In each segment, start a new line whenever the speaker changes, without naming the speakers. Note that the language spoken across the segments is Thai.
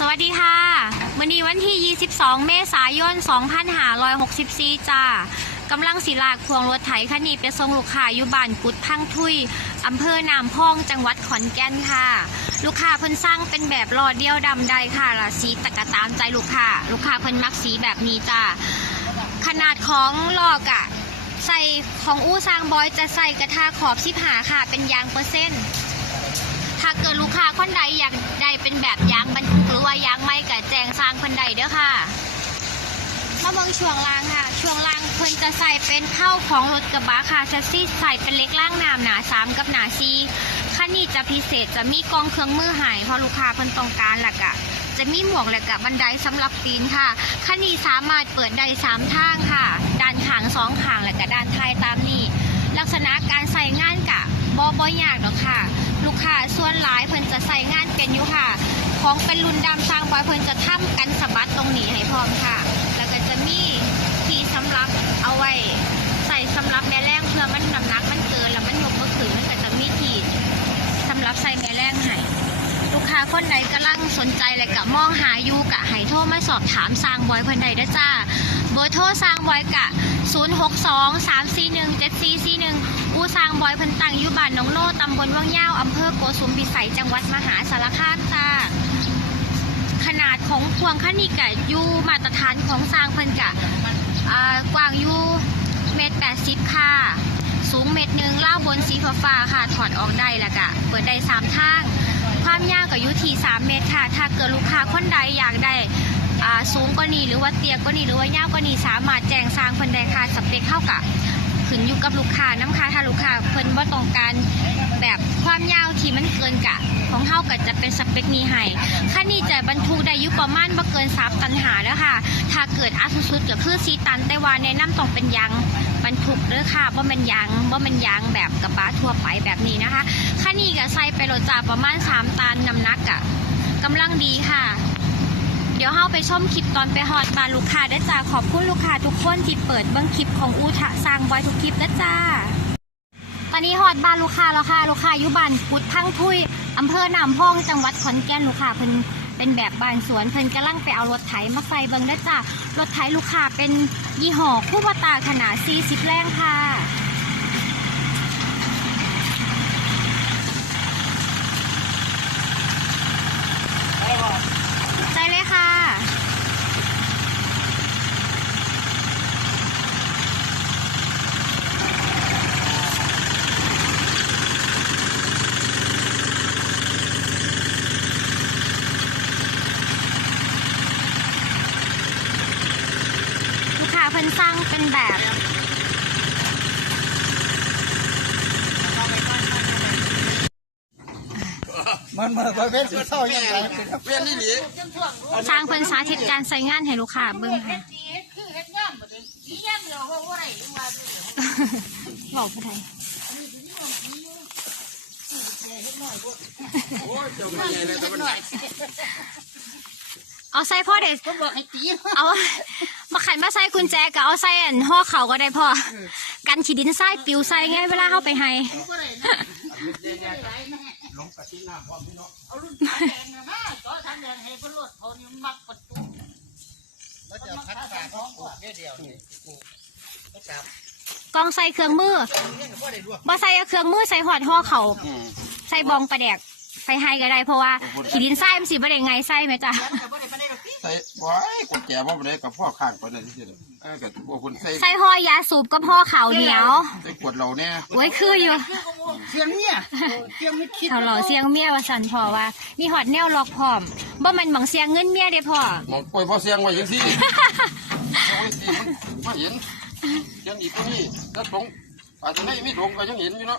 สวัสดีค่ะวันนี้วันที่ 22 เมษายน 2564 จ้ากำลังศิลากพวงรถไถคันนี้ไปส่งลูกค้าอยู่บ้านกุดพังทุยอำเภอนามพองจังหวัดขอนแก่นค่ะ ลูกค้าเพิ่นสร้างเป็นแบบหลอดเดียวดำได้ค่ะละสีตะกะตามใจลูกค้า ลูกค้าเพิ่นมักสีแบบนี้จ้าขนาดของลอกอะใส่ของอู้สร้างบอยจะใส่กระทาขอบชิบหาค่ะ เป็นยางเปอร์เซ็นต์ กิดลูกค้าคนใดอยากได้เป็นแบบยางบรรทุกหรือว่ายางไม่กับแจงสร้างคนใดเด้อค่ะมาเบิ่งช่วงล่างค่ะ ช่วงล่างเพิ่นจะใส่เป็นเท่าของรถกระบะค่ะแชสซี่ใส่เป็นเล็กล่างหน้ำหนาสามกับหนาซีคันนี้จะพิเศษจะมีกองเครื่องมือหายเพราะลูกค้าเพิ่นต้องการหลักอะจะมีหมวกและกับบันไดสำหรับปีนค่ะคันนี้สามารถเปิดได้สามทางค่ะ ด้านขางสองขางและกับด้านท้ายตามนี้ ลักษณะการใส่งานกะบอบอยากหรอกค่ะ ค้าส่วนหลายเพิ่นจะใส่งานเป็นอยู่ค่ะ ของเป็นรุ่นดำสร้างบอยเพิ่นจะทำกันสะบัดตรงนี้ให้พร้อมค่ะ แล้วก็จะมีที่สำหรับเอาไว้ใส่สำหรับแม่แรงเพื่อมันน้ำหนักมันเกินแล้วมันยกบ่ขึ้นมันก็จะมีที่สำหรับใส่แม่แรงให้ลูกค้าคนใดกำลังสนใจและก็มองหาอยู่กะให้โทรมาสอบถามสร้างบอยเพิ่นใดเด้จ้าเบอร์โทรสร้างบอยกะ 062 341 7441 อูสร้างบอยเพิ่นตั้งอยู่บ้านหนองโลตำบลวังยาวอำเภอโกสุมพิสัยจังหวัดมหาสารคามจ้าขนาดของพวงคันนี้กะอยู่มาตรฐานของสร้างเพิ่นกะกว้างอยู่เมตรแปดสิบค่ะ สูงเมตรหนึ่งล่าบนสีฟ้าค่ะ ถอดออกได้แล้วกะ เปิดได้สามทาง ความยาวก็อยู่ที่สามเมตรค่ะ ถ้าเกิดลูกค้าคนใดอยากได้สูงกว่านี้หรือว่าเตี้ยกว่านี้หรือว่าย่าวกว่านี้สามารถแจ้งสร้างเพิ่นได้ค่ะสเปคเข้ากับ ขึ้นอยู่กับลูกค้าน้ำค่ะถ้าลูกค้าเพิ่นว่าต้องการแบบความยาวที่มันเกินกะ ของเฮาก็จะเป็นสเปคนี้ให้ค่านี้จะบรรทุกได้อยู่ประมาณบ่เกิน3ตันหาแล้วค่ะ ถ้าเกิดอาสุดๆก็คือ4ตันแต่ว่าแนะนำต้องเป็นยางบรรทุกเด้อค่ะบ่แม่นยางบ่แม่นยางแบบกระบะทั่วไปแบบนี้นะคะค่านี้ก็ใส่ไปรถจ่าประมาณ 3 ตันน้ำหนักอะกำลังดีค่ะ เดี๋ยวเฮาไปชมคลิปตอนไปฮอดบานลูกค้าเด้จ้าขอบคุณลูกค้าทุกคนที่เปิดเบิ่งคลิปของอูทะสร้างบอยทุกคลิปเด้อจ้า ตอนนี้ฮอดบ้านลูกค้าแล้วค่ะ ลูกค้าอยู่บ้านกุดพังทุยอำเภอหนามพองจังหวัดขอนแก่นลูกค้าเพิ่นเป็นแบบบ้านสวนเพิ่นกำลังไปเอารถไถมาใส่เบิ่งเด้จ้ารถไถลูกค้าเป็นยี่ห้อคู่บตาขนาด40แรงค่ะ ใจเลยค่ะ ลูกค้าเพิ่นสร้างเป็นแบบ
มันมาไปเป็นสิเศร้ายังไง
เวียนนี่หลี
สร้างเพิ่นสาธิตการใส่งานให้ลูกค้าเบิ่งค่ะบอกผู้ใด
โอ้ยเจ้าไม่ใหญ่เลยแต่มันหนัก
เอาใส่พ่อเด็ด
บอกให้ตี
เอา มาไขมาใส่กุญแจกับเอาใส่อันห่อเขาก็ได้พ่อกันขีดินใส่ปิวใส่ไงเวลาเข้าไปให้
ลงกะทิน้ำพร้อมพี่น้อง
เอารุ่นแดงนะมาจอทางแดงให้เพิ่นรถเขานี่มักประตูแล้วจะพัดขาท้องเดียวเดียวนี่จับ
กองใส่เครื่องมือ
เรื่องกับพ่อได้ด้วย
บ่ใส่เอาเครื่องมือใส่หอดห่อเขาใส่บองประแดกไปให้ก็ได้เพราะว่าขีดินใส่มันสิบ่ได้ไงใส่ไหมจ๊ะ
แต่พ่อได้ไม่ได้กับพี่
ใส่ว้ายกดแจว่าไปได้กับพ่อข้างไปได้ที่เดียวเออกับพวกคนใส่
ใส่ห่อยาสูบกับห่อเขาวเหนียว
ใส่ขวดเราเนี่ย
โอ้ยคืออยู่
เสียงเนี่ยเสียงไม่คิด
เท่าเหล่าเสียงเมียว่าสันพอว่า มีหอดแนวล็อกพร้อมบ่แมันหมังเสียงเงินเมียได้พอ
มองป่วยพ่อเสียงไว้ยังสิเอาไว้สิมันเห็นเสียงอีกตัวนี้ถ้าตรงอาจจะไม่มีตรงก็ยังเห็นอยู่เนาะ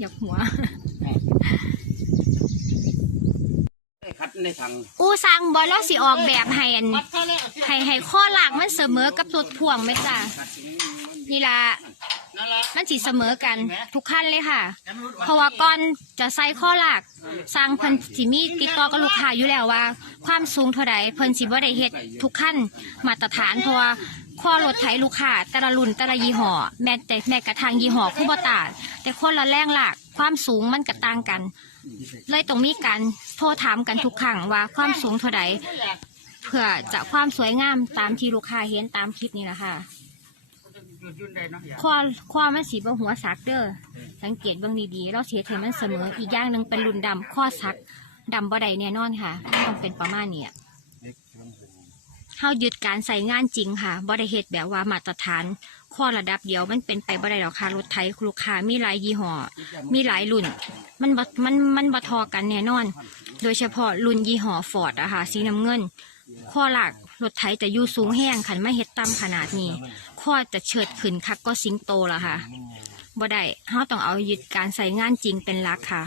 อยากหัว
คัด ในถัง
อู้สั่งบอลสิออกแบบให้อันให้ให้ข้อหลากมันเสมอกับตัวพ่วงไหมจ้ะนี่ล่ะมันสิเสมอกันทุกขั้นเลยค่ะ เพราะว่าก่อนจะใส่ข้อหลากสร้างเพิ่นสิมีติดต่อกับลูกค้าอยู่แล้วว่า ความสูงเท่าใดเพิ่นสิบ่ได้เฮ็ดทุกขั้นมาตรฐานเพราะว่าข้อรถไถลูกค้าแต่ละรุ่นแต่ละยี่ห้อแม้แต่แม้กระทั่งยี่ห้อคู่บตาแต่คนละแรงหลาก ความสูงมันก็ต่างกัน เลยต้องมีการโทรถามกันทุกครั้งว่าความสูงเท่าใด
ไม่อยาก
เพื่อจะความสวยงามตามที่ลูกค้าเห็นตามคลิปนี้แหละค่ะ
หยุดยุ่นได้เนาะอยาก
ข้อข้อมันสีบหัวสักเด้อสังเกตเบิ่งดีๆเราเสียเทมันเสมออีกอย่างหนึ่งเป็นรุ่นดำข้อสักดำบ่ได้แน่นอนค่ะต้องเป็นประมาณนี้อะเฮายึดการใส่งานจริงค่ะบ่ได้เฮ็ดแบบว่ามาตรฐาน ข้อระดับเดียวมันเป็นไปบ่ได้หรอกค่ะรถไถลูกค้ามีหลายยี่ห้อมีหลายรุ่น มันบ่มันมันบ่ทอกันแน่นอน โดยเฉพาะรุ่นยี่ห้อฟอร์ดอะค่ะสีน้ำเงิน ข้อหลักรถไถจะอยู่สูงแห้งขันไม่เฮ็ดต่ำขนาดนี้ ข้อจะเฉิดขึ้นคักก็สิงโตละค่ะบ่ได้เฮาต้องเอายึดการใส่งานจริงเป็นหลักค่ะ